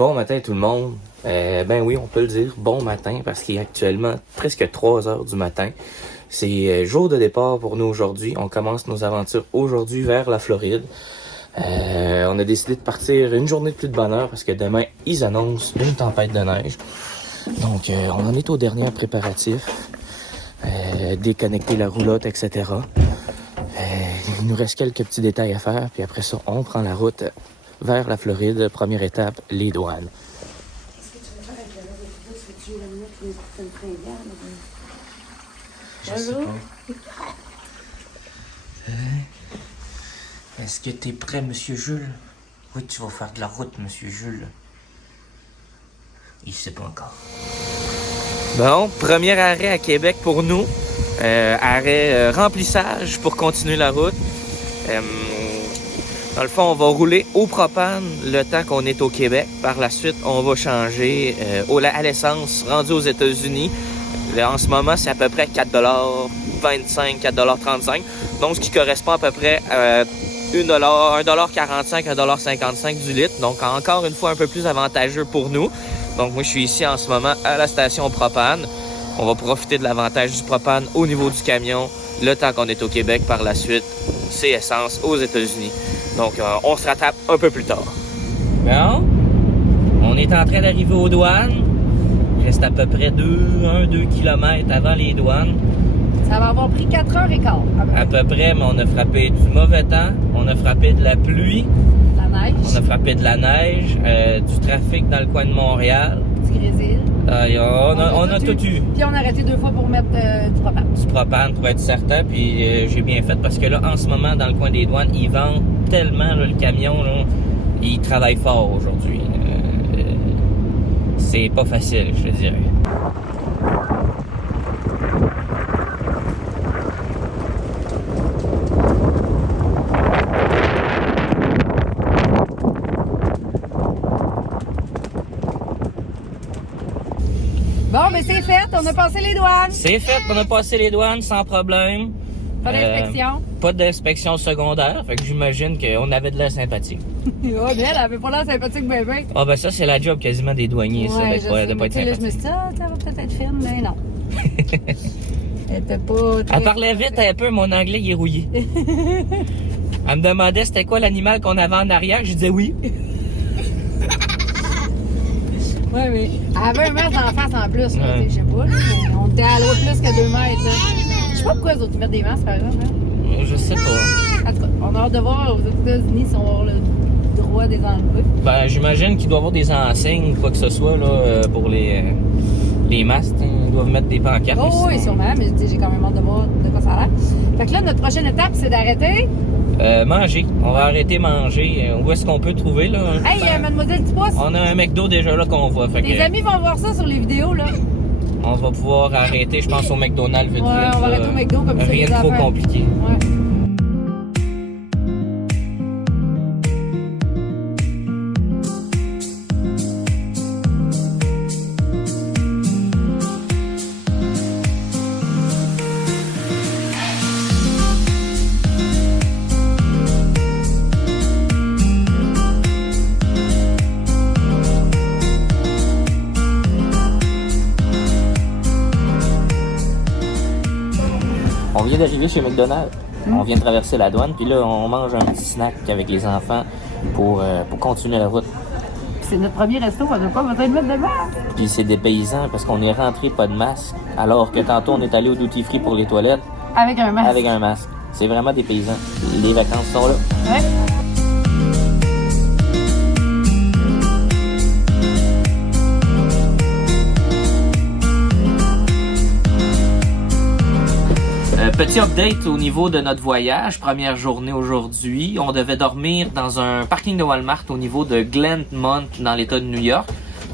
Bon matin tout le monde. Ben oui, on peut le dire, bon matin, parce qu'il est actuellement presque 3 heures du matin. C'est jour de départ pour nous aujourd'hui. On commence nos aventures aujourd'hui vers la Floride. On a décidé de partir une journée de plus de bonheur parce que demain, ils annoncent une tempête de neige. Donc, on en est aux derniers préparatifs. Déconnecter la roulotte, etc. Il nous reste quelques petits détails à faire, puis après ça, on prend la route vers la Floride. Première étape, les douanes. Qu'est-ce que tu veux faire avec la robe de Est-ce que tu veux la mettre pour une fringale? Bonjour. Est-ce que t'es prêt, Monsieur Jules? Oui, tu vas faire de la route, Monsieur Jules. Il sait pas encore. Bon, premier arrêt à Québec pour nous. Arrêt remplissage pour continuer la route. Dans le fond, on va rouler au propane le temps qu'on est au Québec. Par la suite, on va changer à l'essence rendue aux États-Unis. En ce moment, c'est à peu près 4,25 4,35 donc ce qui correspond à peu près à 1,45 1,55 du litre. Donc, encore une fois, un peu plus avantageux pour nous. Donc, moi, je suis ici en ce moment à la station propane. On va profiter de l'avantage du propane au niveau du camion le temps qu'on est au Québec. Par la suite, c'est essence aux États-Unis. Donc, on se rattrape un peu plus tard. Bon, on est en train d'arriver aux douanes. Il reste à peu près 2 km avant les douanes. Ça va avoir pris 4h15. À peu près, mais on a frappé du mauvais temps, on a frappé de la pluie, La neige. on a frappé de la neige, du trafic dans le coin de Montréal. Du grésil. On a tout eu. Puis on a arrêté 2 fois pour mettre du propane. Du propane pour être certain, puis j'ai bien fait parce que là, en ce moment, dans le coin des douanes, ils vendent tellement là, le camion, là, ils travaillent fort aujourd'hui. C'est pas facile, je te dirais. Bon, mais c'est fait. On a passé les douanes. C'est fait, on a passé les douanes sans problème. Pas d'inspection. Pas d'inspection secondaire, fait que j'imagine qu'on avait de l'air sympathique. Oh, mais elle avait pas l'air sympathique, bébé. Ah ben ça, c'est la job quasiment des douaniers, ça, Ouais, de pas être là, je me sympathique. suis dit, ça va peut-être être fine, mais non. Elle était pas très... Elle parlait vite un peu, mon anglais il est rouillé. Elle me demandait c'était quoi l'animal qu'on avait en arrière, je disais oui. Ouais, mais elle avait un mètre d'en face en plus, là, Ouais. je sais pas, là, mais on était à l'autre plus que 2 mètres, là. Je sais pas pourquoi les autres ils mettent des masques, par exemple, hein. Je sais pas. En tout cas, on a hâte de voir aux États-Unis si on va avoir le droit des enlever. Ben j'imagine qu'il doit y avoir des enseignes, quoi que ce soit, là, pour les masques. Hein. Ils doivent mettre des pancartes. Oh oui, sinon- sûrement, mais j'ai quand même hâte de voir de quoi ça a l'air. Fait que là, notre prochaine étape, c'est d'arrêter. Manger. On va arrêter manger. Où est-ce qu'on peut trouver, là? Hey, Mademoiselle Dupousse, On a un McDo déjà là qu'on voit. Fait tes que amis vont voir ça sur les vidéos, là. on va pouvoir arrêter, je pense, au McDonald's vite Ouais, vite, on va là. arrêter au McDo comme ça, Rien les de trop affaires. compliqué. Ouais. On vient d'arriver chez McDonald's. On vient de traverser la douane, puis là, on mange un petit snack avec les enfants pour continuer la route. C'est notre premier resto, on n'a pas besoin de mettre de masque. Puis c'est des paysans parce qu'on est rentré pas de masque, alors que tantôt on est allé au duty free pour les toilettes Avec un masque. avec un masque. C'est vraiment des paysans. Les vacances sont là. Ouais. Petit update au niveau de notre voyage. Première journée aujourd'hui. On devait dormir dans un parking de Walmart au niveau de Glenmont dans l'État de New York.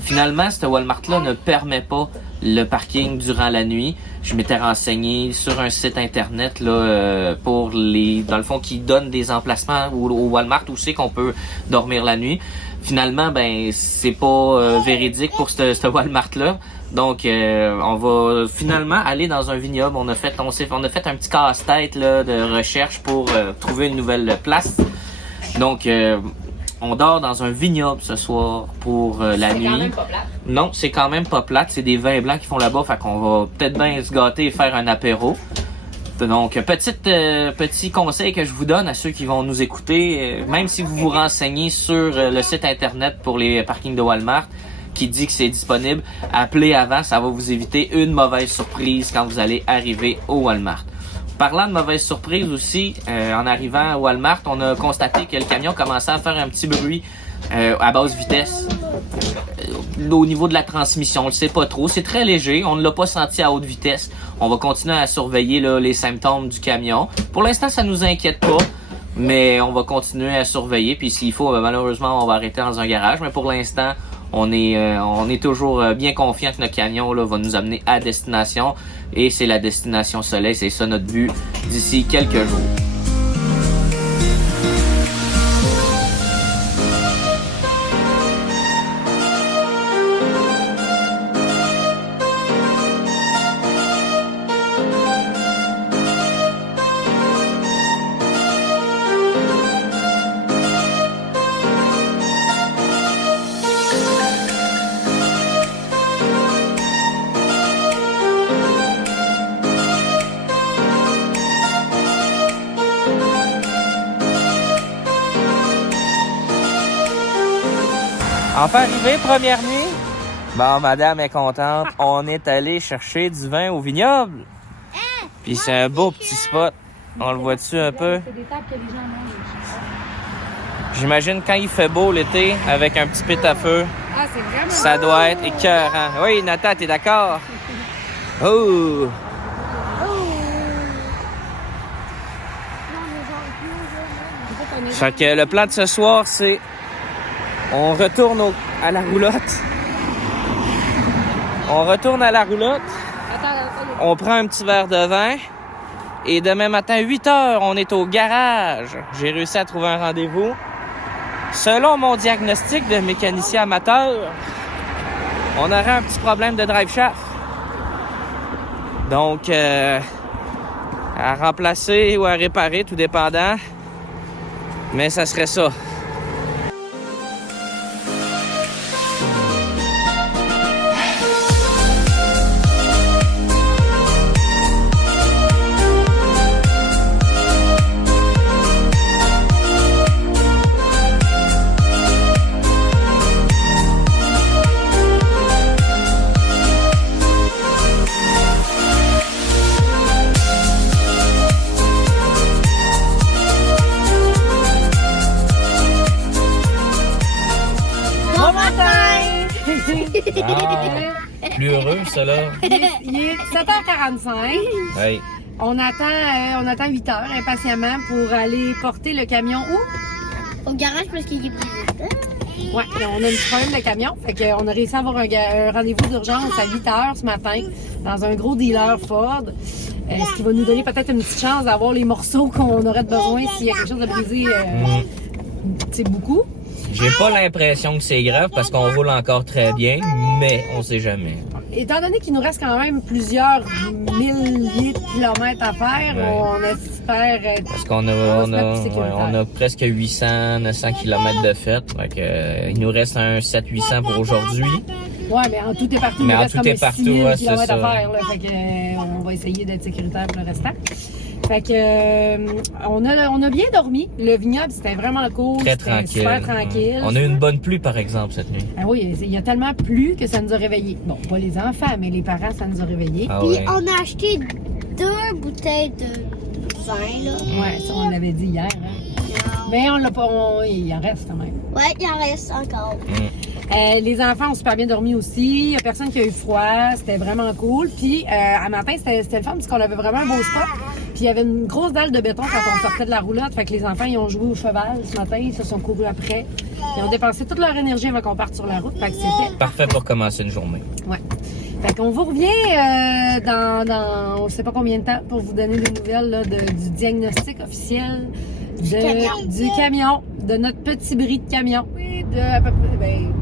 Finalement, ce Walmart-là ne permet pas le parking durant la nuit. Je m'étais renseigné sur un site internet là pour dans le fond, qui donne des emplacements au Walmart où c'est qu'on peut dormir la nuit. Finalement, ben c'est pas véridique pour ce Walmart-là. Donc, on va finalement aller dans un vignoble. On a fait un petit casse-tête là, de recherche pour trouver une nouvelle place. Donc, On dort dans un vignoble ce soir pour la nuit. C'est quand même pas plate. Non, c'est quand même pas plate. C'est des vins blancs qui font là-bas. Fait qu'on va peut-être bien se gâter et faire un apéro. Donc, petit conseil que je vous donne à ceux qui vont nous écouter. Même si vous vous renseignez sur le site internet pour les parkings de Walmart qui dit que c'est disponible, appelez avant. Ça va vous éviter une mauvaise surprise quand vous allez arriver au Walmart. Parlant de mauvaise surprise aussi, en arrivant à Walmart, on a constaté que le camion commençait à faire un petit bruit à basse vitesse. Au niveau de la transmission, on le sait pas trop. C'est très léger, on ne l'a pas senti à haute vitesse. On va continuer à surveiller là, les symptômes du camion. Pour l'instant, ça nous inquiète pas, mais on va continuer à surveiller. Puis s'il faut, malheureusement, on va arrêter dans un garage. Mais pour l'instant, on est toujours bien confiant que notre camion là, va nous amener à destination. Et c'est la destination soleil, c'est ça notre but d'ici quelques jours. Enfin arrivé, première nuit. Bon, madame est contente. On est allé chercher du vin au vignoble. Puis c'est un beau petit spot. On le voit dessus un peu. C'est des tables que les gens mangent. J'imagine quand il fait beau l'été, avec un petit pit à feu, Ah, c'est vraiment... ça doit être écœurant. Oui, Nathan, t'es d'accord? Oh! Fait que le plan de ce soir, c'est... On retourne à la roulotte. On retourne à la roulotte. Attends. On prend un petit verre de vin. Et demain matin, 8h, on est au garage. J'ai réussi à trouver un rendez-vous. Selon mon diagnostic de mécanicien amateur, on aurait un petit problème de drive shaft. Donc, à remplacer ou à réparer, tout dépendant. Mais ça serait ça. Plus heureux, ça, là. Il est 7h45. Oui. On attend 8h impatiemment pour aller porter le camion où? Au garage parce qu'il est plus vite. Ouais, on a un petit problème de camion. Fait qu'on a réussi à avoir un rendez-vous d'urgence à 8h ce matin dans un gros dealer Ford. Ce qui va nous donner peut-être une petite chance d'avoir les morceaux qu'on aurait besoin s'il y a quelque chose de brisé. C'est beaucoup. J'ai pas l'impression que c'est grave parce qu'on roule encore très bien, mais on sait jamais. Étant donné qu'il nous reste quand même plusieurs milliers de kilomètres à faire, Ouais. on espère être... Parce qu'on on a presque 800-900 km de fête. Fait que, il nous reste un 700-800 pour aujourd'hui. Ouais, mais en tout et partout, Mais il en reste tout comme et partout, 6 000 ouais, c'est kilomètres à ça. faire. Là, fait que, on va essayer d'être sécuritaire pour le restant. Fait que on a bien dormi. Le vignoble, c'était vraiment cool. Très C'était tranquille. super tranquille. On a eu une bonne pluie, par exemple, cette nuit. Ah oui, il y a tellement plu que ça nous a réveillés. Bon, pas les enfants, mais les parents, ça nous a réveillés. Ah Puis ouais. on a acheté 2 bouteilles de vin, là. Ouais, ça, on l'avait dit hier. Hein. Mais on l'a pas. Il en reste quand même. Ouais, il en reste encore. Les enfants ont super bien dormi aussi. Il n'y a personne qui a eu froid. C'était vraiment cool. Puis, à matin, c'était le fun parce qu'on avait vraiment un beau spot. Puis, il y avait une grosse dalle de béton quand on sortait de la roulotte. Fait que les enfants, ils ont joué au cheval ce matin. Ils se sont courus après. Ils ont dépensé toute leur énergie avant qu'on parte sur la route. Fait que c'était... Parfait pour commencer une journée. Ouais. Fait qu'on vous revient dans on sait pas combien de temps pour vous donner des nouvelles là, du diagnostic officiel du camion, de notre petit bris de camion. Oui, de à peu près, ben,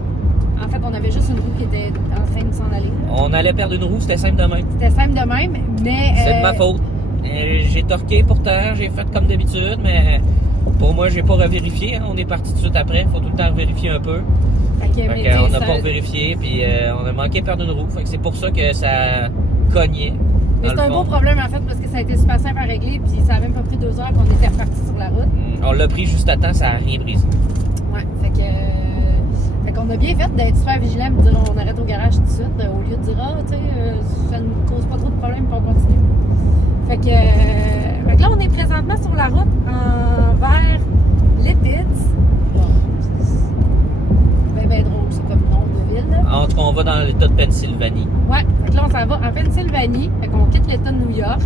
en fait, on avait juste une roue qui était en train de s'en aller. On allait perdre une roue, c'était simple de même. C'était simple de même, mais... C'est de ma faute. J'ai torqué pourtant, j'ai fait comme d'habitude, mais Pour moi, j'ai pas revérifié. Hein. On est parti tout de suite après. Faut tout le temps vérifier un peu. On n'a pas vérifié, puis on a manqué de perdre une roue. Fait que c'est pour ça que ça cognait. Mais c'est un beau problème en fait parce que ça a été super simple à régler, puis ça a même pas pris 2 heures qu'on était reparti sur la route. On l'a pris juste à temps, ça a rien brisé. Ouais, fait qu'on a bien fait d'être super vigilant et de dire on arrête au garage tout de suite, au lieu de dire tu sais, ça ne cause pas trop de problèmes pour continuer. Fait que là, on est présentement sur la route vers Lititz. Bon, c'est bien drôle, c'est comme nom de ville. Là. En tout cas, on va dans l'État de Pennsylvanie. Ouais, fait que là, on s'en va en Pennsylvanie. Fait qu'on quitte l'État de New York.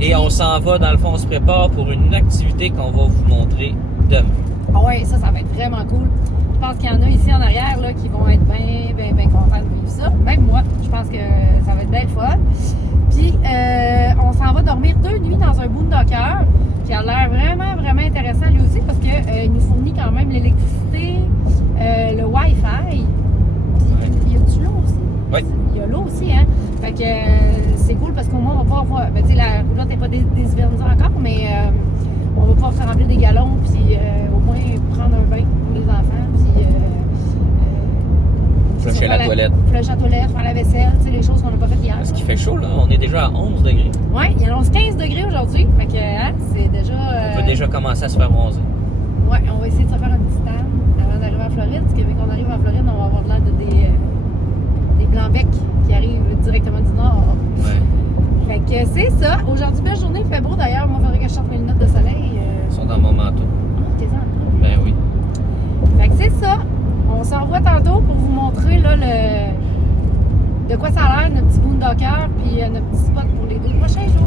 Et on s'en va, dans le fond, on se prépare pour une activité qu'on va vous montrer demain. Ah ouais, ça va être vraiment cool. Je pense qu'il y en a ici en arrière là, qui vont être bien contents de vivre ça. Même moi, je pense que ça va être bien le fun. Puis, on s'en va dormir 2 nuits dans un boondocker qui a l'air vraiment intéressant lui aussi parce qu'il nous fournit quand même l'électricité, le Wi-Fi. Puis, il y a du l'eau aussi. Oui. Il y a l'eau aussi, hein. Fait que c'est cool parce qu'au moins, on va pouvoir voir. Ben, tu sais, la roulotte n'est pas déshivernisée encore, mais on va pouvoir se remplir des galons, puis au moins prendre un bain pour les enfants, puis flusher la toilette. Flusher la toilette, faire la vaisselle, tu sais, les choses qu'on n'a pas faites hier. Parce qu'il fait chaud, là. On est déjà à 11 degrés. Oui, il annonce 15 degrés aujourd'hui. Fait que, hein, c'est déjà. On peut déjà commencer à se faire bronzer. Oui, on va essayer de se faire un petit stand avant d'arriver en Floride. Parce que dès qu'on arrive en Floride, on va avoir l'air de des blancs-becs qui arrivent directement du nord. Ouais. Fait que c'est ça. Aujourd'hui, belle journée, il fait beau d'ailleurs. Moi, il faudrait que je sorte mes lunettes de soleil. Ils sont dans mon manteau. Oh, t'es en Ben oui. Fait que c'est ça. On s'en revoit tantôt pour vous montrer là, de quoi ça a l'air, notre petit boondocker, puis notre petit spot pour les 2 prochains jours.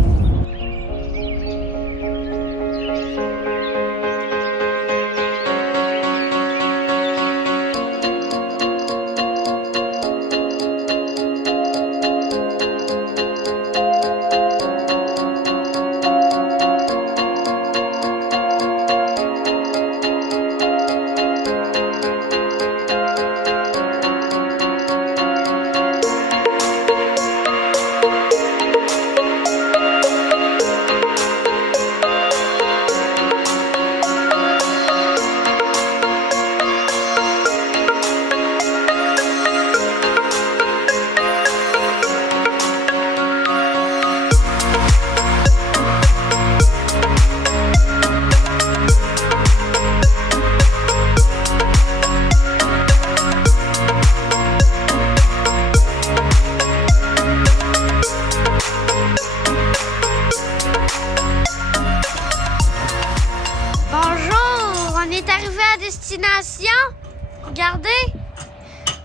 Regardez,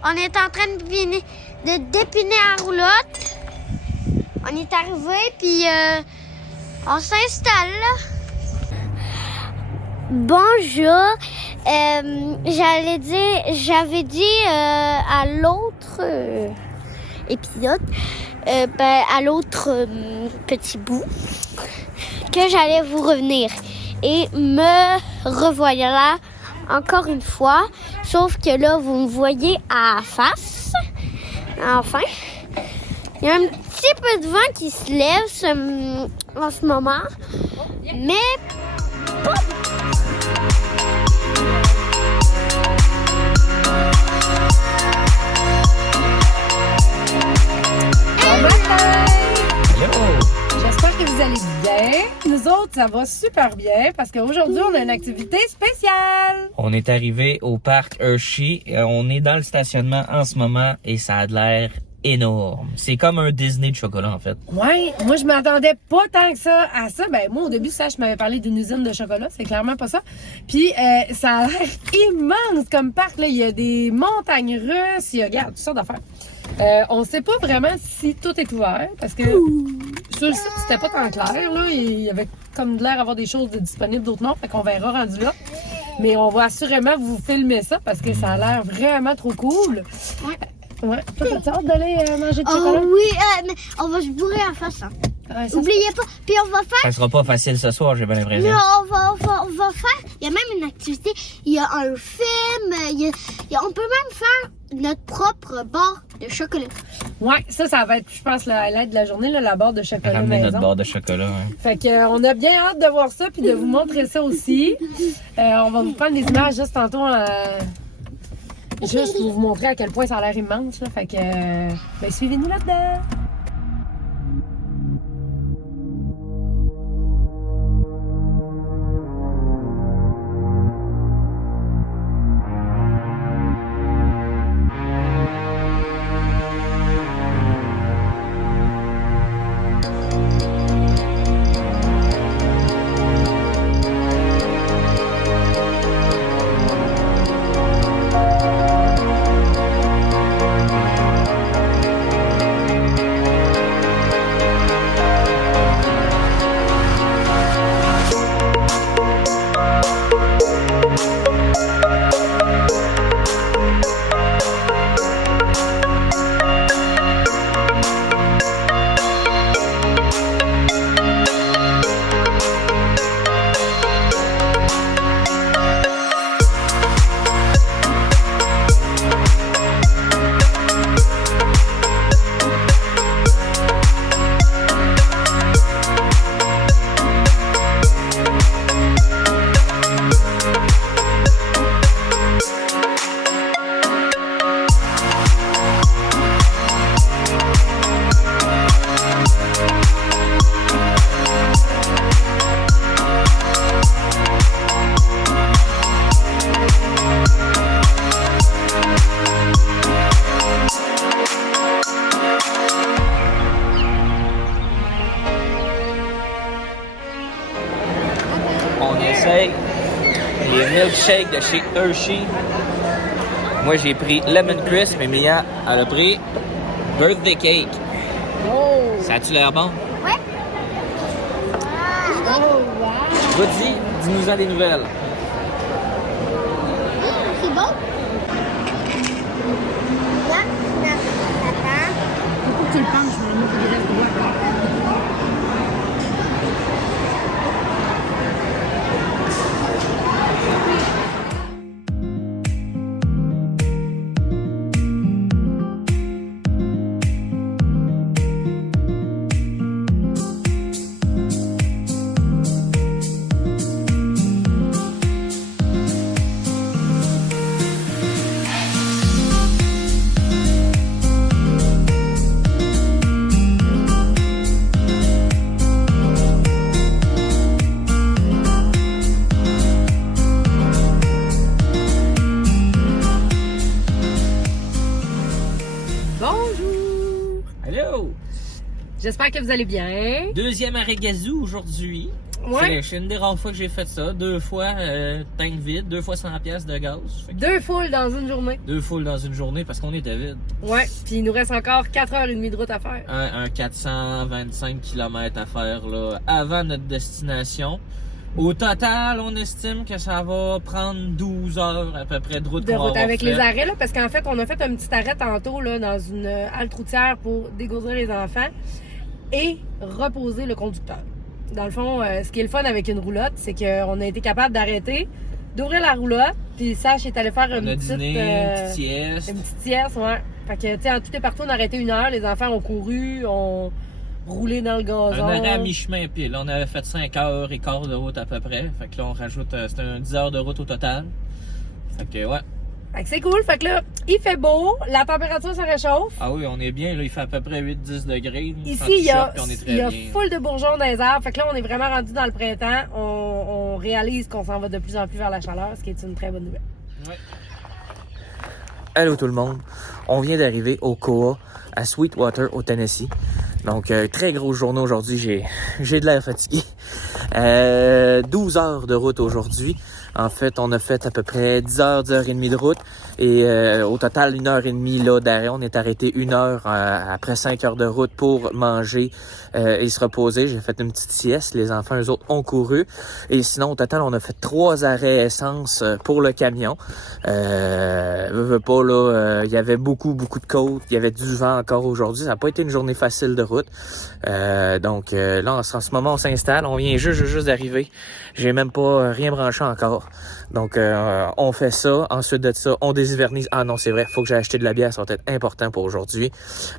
on est en train de dépiner la roulotte. On est arrivé, puis on s'installe. Bonjour. J'avais dit à l'autre épisode, à l'autre petit bout, que j'allais vous revenir. Et me revoilà là encore une fois, sauf que là, vous me voyez à la face. Enfin, il y a un petit peu de vent qui se lève en ce moment, mais pas. Bon matin! Hello! J'espère que vous allez bien. Nous autres, ça va super bien parce qu'aujourd'hui, on a une activité spéciale. On est arrivé au parc Hershey. On est dans le stationnement en ce moment et ça a de l'air énorme. C'est comme un Disney de chocolat, en fait. Ouais, moi, je m'attendais pas tant que ça à ça. Ben, moi, au début, je m'avais parlé d'une usine de chocolat. C'est clairement pas ça. Puis, ça a l'air immense comme parc. Là. Il y a des montagnes russes. Il y a, regarde, toutes sortes d'affaires. On sait pas vraiment si tout est ouvert parce que sur le site, c'était pas tant clair. Là. Il y avait comme de l'air d'avoir des choses disponibles, d'autres non. Fait qu'on verra rendu là. Mais on va assurément vous filmer ça parce que ça a l'air vraiment trop cool. Ouais. Toi, t'as hâte d'aller manger du chocolat? Oh oui, mais on va se bourrer en face. Hein. Ouais, ça, Oubliez pas. Puis on va faire. Ça sera pas facile ce soir, j'ai bien l'impression. Non, on va faire. Il y a même une activité. Il y a un film. On peut même faire notre propre barre de chocolat. Ouais, ça va être, je pense, le highlight de la journée, là, la barre de chocolat Ramener maison. notre barre de chocolat. Hein. Fait que, on a bien hâte de voir ça puis de vous montrer ça aussi. On va vous prendre des images juste tantôt. Juste pour vous montrer à quel point ça a l'air immense. Là. Fait que, ben, suivez-nous là-dedans. On essaye les milkshakes de chez Hershey. Moi, j'ai pris Lemon Crisp, mais Mia, elle a pris Birthday Cake. Oh! Ça a-tu l'air bon? Ouais. Oh, wow! Vas-y, dis-nous-en des nouvelles. C'est bon. Là, Faut que tu le penches, je vais le mettre du reste droit. Bonjour! Allô? J'espère que vous allez bien. Deuxième arrêt gazou aujourd'hui. Ouais. C'est une des rares fois que j'ai fait ça. 2 fois tank vide, 2 fois 100 pièces de gaz. Fait que 2 foules dans une journée. 2 foules dans une journée parce qu'on était vide. Ouais. Puis il nous reste encore 4h30 de route à faire. Un 425 km à faire là, avant notre destination. Au total, on estime que ça va prendre 12 heures à peu près de route. De qu'on va route avoir avec fait. les arrêts, là, parce qu'en fait, on a fait un petit arrêt tantôt là, dans une halte routière pour dégourdir les enfants et reposer le conducteur. Dans le fond, ce qui est le fun avec une roulotte, c'est qu'on a été capable d'arrêter, d'ouvrir la roulotte, puis Sach est allé faire On a une dîné, une petite sieste. une petite sieste, ouais. Fait que, tu sais, en tout et partout, on a arrêté 1 heure, les enfants ont couru, ont roulé dans le gazon. Un arrêt à mi-chemin pile. On avait fait 5h15 de route à peu près. Fait que là, on rajoute, c'était un 10 heures de route au total. Fait que, ouais. Fait que c'est cool. Fait que là, il fait beau, la température se réchauffe. Ah oui, on est bien. Là, il fait à peu près 8-10 degrés. Ici, En il y a, t-shirt, puis on est très il y a bien. full de bourgeons dans les arbres. Fait que là, on est vraiment rendu dans le printemps. On réalise qu'on s'en va de plus en plus vers la chaleur, ce qui est une très bonne nouvelle. Ouais. Allô tout le monde, on vient d'arriver au Koa à Sweetwater au Tennessee. Donc très grosse journée aujourd'hui, j'ai de l'air fatigué. 12 heures de route aujourd'hui. En fait, on a fait à peu près 10 heures, 10 heures et demie de route. Et au total, 1 heure et demie là d'arrêt. On est arrêté 1 heure après 5 heures de route pour manger et se reposer. J'ai fait une petite sieste. Les enfants, eux autres, ont couru. Et sinon, au total, on a fait 3 arrêts essence pour le camion. Veux pas, là, il y avait beaucoup de côtes. Il y avait du vent encore aujourd'hui. Ça n'a pas été une journée facile de route. Donc là, en ce moment, on s'installe. On vient juste d'arriver. J'ai même pas rien branché encore. Donc, on fait ça. Ensuite de ça, on déshivernise. Ah non, c'est vrai, faut que j'aille acheter de la bière. Ça va être important pour aujourd'hui.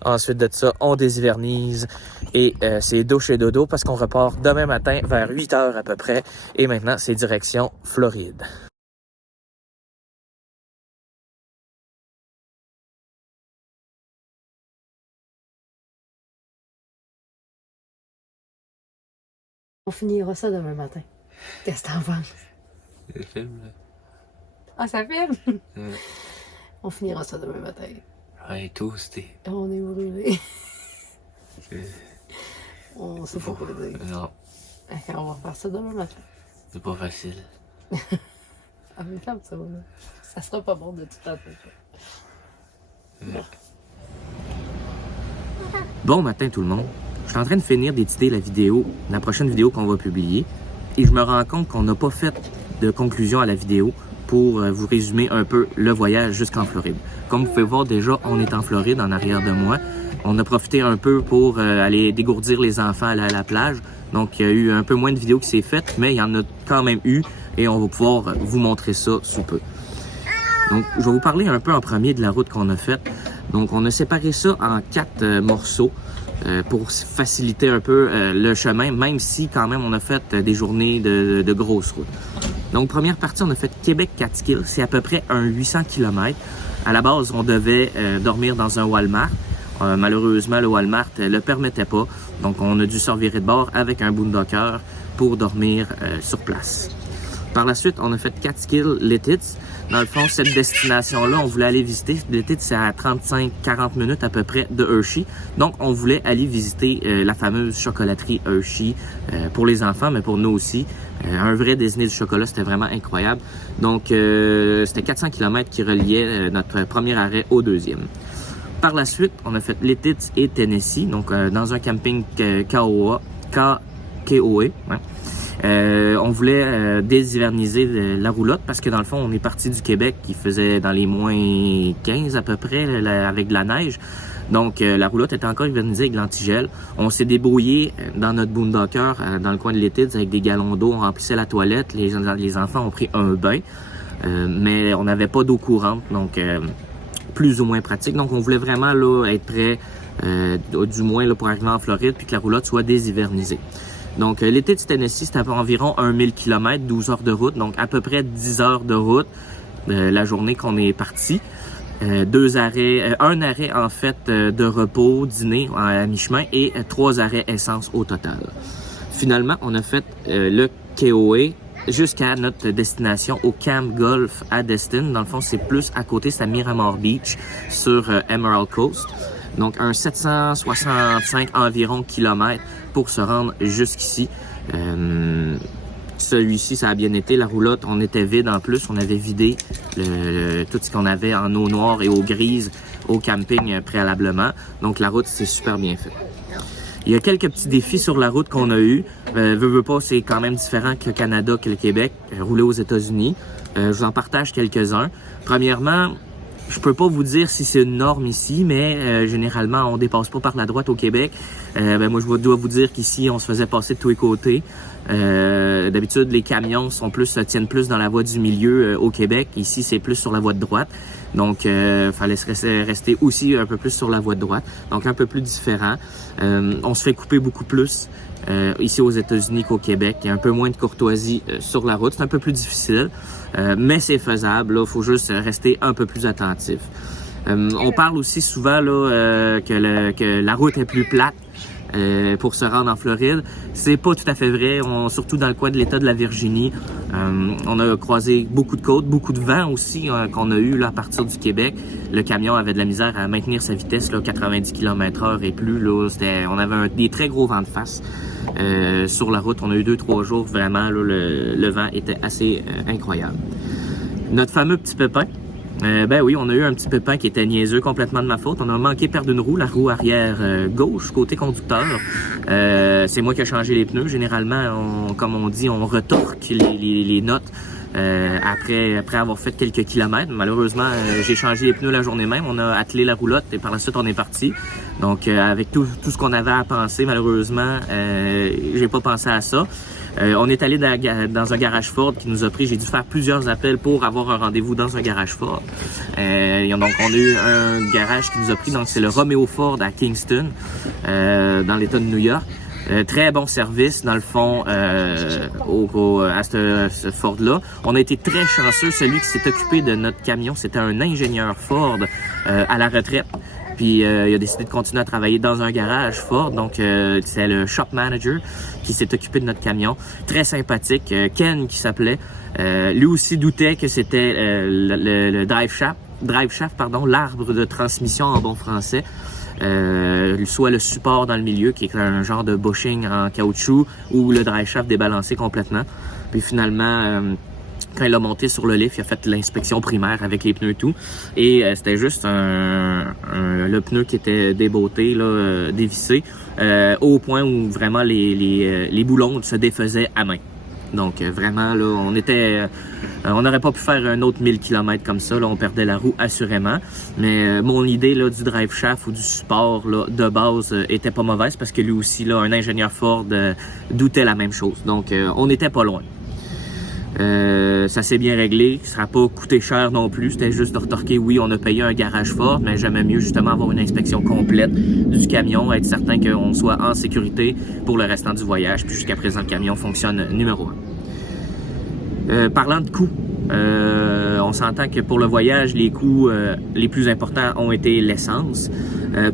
Ensuite de ça, on déshivernise. Et c'est douche et dodo parce qu'on repart demain matin vers 8 heures à peu près. Et maintenant, c'est direction Floride. On finira ça demain matin. Qu'est-ce que t'en penses? Le film, là. Ah, ça filme? Ouais. On finira ça demain matin. Ouais, toasté. On est brûlés. On sait pas quoi dire. Non, On va faire ça demain matin. c'est pas facile. En même temps, ça sera pas bon de tout faire ça. Bon matin tout le monde. Je suis en train de finir d'éditer la prochaine vidéo qu'on va publier. Et je me rends compte qu'on n'a pas fait de conclusion à la vidéo pour vous résumer un peu le voyage jusqu'en Floride. Comme vous pouvez voir déjà, on est en Floride en arrière de moi. On a profité un peu pour aller dégourdir les enfants, aller à la plage. Donc il y a eu un peu moins de vidéos qui s'est faites, mais il y en a quand même eu et on va pouvoir vous montrer ça sous peu. Donc je vais vous parler un peu en premier de la route qu'on a faite. Donc on a séparé ça en 4 morceaux. Pour faciliter un peu le chemin, même si quand même on a fait des journées de grosses routes. Donc première partie, on a fait Québec-Catskill, c'est à peu près un 800 km. À la base, on devait dormir dans un Walmart. Malheureusement, le Walmart le permettait pas, donc on a dû se revirer de bord avec un boondocker pour dormir sur place. Par la suite, on a fait Catskill-Lititz. Dans le fond, cette destination-là, on voulait aller visiter. Lititz, c'est à 35-40 minutes à peu près de Hershey. Donc, on voulait aller visiter la fameuse chocolaterie Hershey pour les enfants, mais pour nous aussi. Un vrai déjeuner du chocolat, c'était vraiment incroyable. Donc, c'était 400 km qui reliait notre premier arrêt au deuxième. Par la suite, on a fait Lititz et Tennessee, donc dans un camping KOA. Ouais. On voulait déshiverniser la roulotte parce que dans le fond, on est parti du Québec qui faisait dans les moins 15 à peu près avec de la neige. Donc, la roulotte était encore hivernisée avec de l'antigel. On s'est débrouillé dans notre boondocker dans le coin de Lititz avec des galons d'eau. On remplissait la toilette. Les enfants ont pris un bain, mais on n'avait pas d'eau courante, donc plus ou moins pratique. Donc, on voulait vraiment là être prêt, du moins là, pour arriver en Floride puis que la roulotte soit déshivernisée. Donc, l'été de Tennessee, c'était environ 1000 km, 12 heures de route, donc à peu près 10 heures de route la journée qu'on est parti. 2 arrêts, un arrêt en fait de repos, dîner à mi-chemin et 3 arrêts essence au total. Finalement, on a fait le KOA jusqu'à notre destination au Camp Golf à Destin. Dans le fond, c'est plus à côté, c'est à Miramar Beach sur Emerald Coast. Donc, un 765 environ kilomètres pour se rendre jusqu'ici. Celui-ci, ça a bien été. La roulotte, on était vide en plus. On avait vidé tout ce qu'on avait en eau noire et eau grise au camping préalablement. Donc, la route, c'est super bien fait. Il y a quelques petits défis sur la route qu'on a eu. Veux pas, c'est quand même différent que le Canada, que le Québec. Rouler aux États-Unis. Je vous en partage quelques-uns. Premièrement, je peux pas vous dire si c'est une norme ici, mais généralement, on dépasse pas par la droite au Québec. Moi, je dois vous dire qu'ici, on se faisait passer de tous les côtés. D'habitude, les camions se tiennent plus dans la voie du milieu au Québec. Ici, c'est plus sur la voie de droite. Donc, fallait rester aussi un peu plus sur la voie de droite. Donc, un peu plus différent. On se fait couper beaucoup plus ici aux États-Unis qu'au Québec. Il y a un peu moins de courtoisie sur la route. C'est un peu plus difficile, mais c'est faisable. Il faut juste rester un peu plus attentif. On parle aussi souvent là, que la route est plus plate pour se rendre en Floride. C'est pas tout à fait vrai, surtout dans le coin de l'État de la Virginie. On a croisé beaucoup de côtes, beaucoup de vent aussi qu'on a eu là, à partir du Québec. Le camion avait de la misère à maintenir sa vitesse, là, 90 km/h et plus. Là, on avait des très gros vents de face. Sur la route, on a eu 2-3 jours, vraiment, là, le vent était assez incroyable. Notre fameux petit pépin, ben oui, on a eu un petit pépin qui était niaiseux, complètement de ma faute. On a manqué perdre une roue, la roue arrière gauche, côté conducteur. C'est moi qui ai changé les pneus. Généralement, comme on dit, on retorque les notes après avoir fait quelques kilomètres. Malheureusement, j'ai changé les pneus la journée même. On a attelé la roulotte et par la suite, on est parti. Donc, avec tout ce qu'on avait à penser, malheureusement, j'ai pas pensé à ça. On est allé dans un garage Ford qui nous a pris. J'ai dû faire plusieurs appels pour avoir un rendez-vous dans un garage Ford. Donc, on a eu un garage qui nous a pris. Donc, c'est le Romeo Ford à Kingston, dans l'État de New York. Très bon service, dans le fond, à ce Ford-là. On a été très chanceux. Celui qui s'est occupé de notre camion, c'était un ingénieur Ford à la retraite. Puis il a décidé de continuer à travailler dans un garage Ford. Donc c'est le shop manager qui s'est occupé de notre camion. Très sympathique. Ken qui s'appelait. Lui aussi doutait que c'était le drive shaft, l'arbre de transmission en bon français. Soit le support dans le milieu qui est un genre de bushing en caoutchouc ou le drive shaft débalancé complètement. Puis finalement, quand il a monté sur le lift, il a fait l'inspection primaire avec les pneus et tout. Et c'était juste le pneu qui était débotté, là, dévissé, au point où vraiment les boulons se défaisaient à main. Donc vraiment, là, on n'aurait pas pu faire un autre 1000 km comme ça. Là, on perdait la roue assurément. Mais mon idée là, du drive shaft ou du support là, de base était pas mauvaise parce que lui aussi, là, un ingénieur Ford doutait la même chose. Donc on n'était pas loin. Ça s'est bien réglé, ça n'a pas coûté cher non plus, c'était juste de retorquer. Oui, on a payé un garage Ford, mais j'aimais mieux justement avoir une inspection complète du camion, être certain qu'on soit en sécurité pour le restant du voyage. Puis jusqu'à présent, le camion fonctionne numéro 1. Parlant de coûts, on s'entend que pour le voyage, les coûts les plus importants ont été l'essence.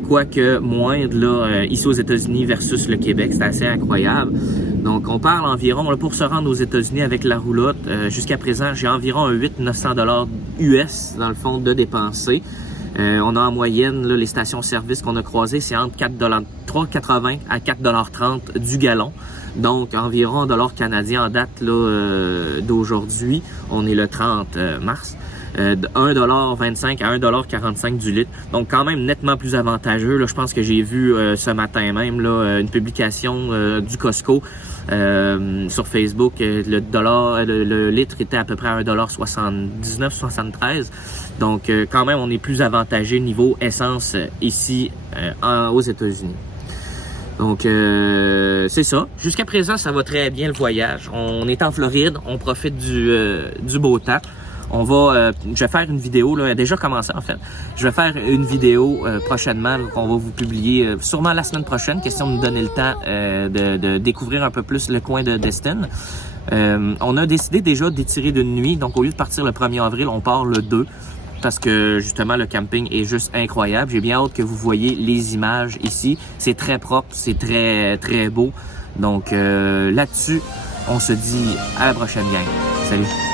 Quoique moindre là, ici aux États-Unis versus le Québec, c'est assez incroyable. Donc on parle environ, là, pour se rendre aux États-Unis avec la roulotte, jusqu'à présent, j'ai environ un 800-900 $ US dans le fond de dépenser. On a en moyenne, là, les stations-service qu'on a croisées, c'est entre 3,80 à 4,30 $ du gallon. Donc environ $1 canadien en date là, d'aujourd'hui. On est le 30 mars. De 1,25 $ à 1,45 $ du litre. Donc quand même nettement plus avantageux. Là, je pense que j'ai vu ce matin même là, une publication du Costco sur Facebook. Le litre était à peu près à 1,79-73 $. Donc quand même on est plus avantagé niveau essence ici aux États-Unis. Donc c'est ça. Jusqu'à présent ça va très bien le voyage. On est en Floride, on profite du beau temps. Je vais faire une vidéo, là, elle a déjà commencé en fait. Je vais faire une vidéo prochainement qu'on va vous publier sûrement la semaine prochaine. Question de me donner le temps de découvrir un peu plus le coin de Destin. On a décidé déjà d'étirer d'une nuit. Donc au lieu de partir le 1er avril, on part le 2. Parce que justement le camping est juste incroyable. J'ai bien hâte que vous voyez les images ici. C'est très propre, c'est très très beau. Donc là-dessus, on se dit à la prochaine gang. Salut!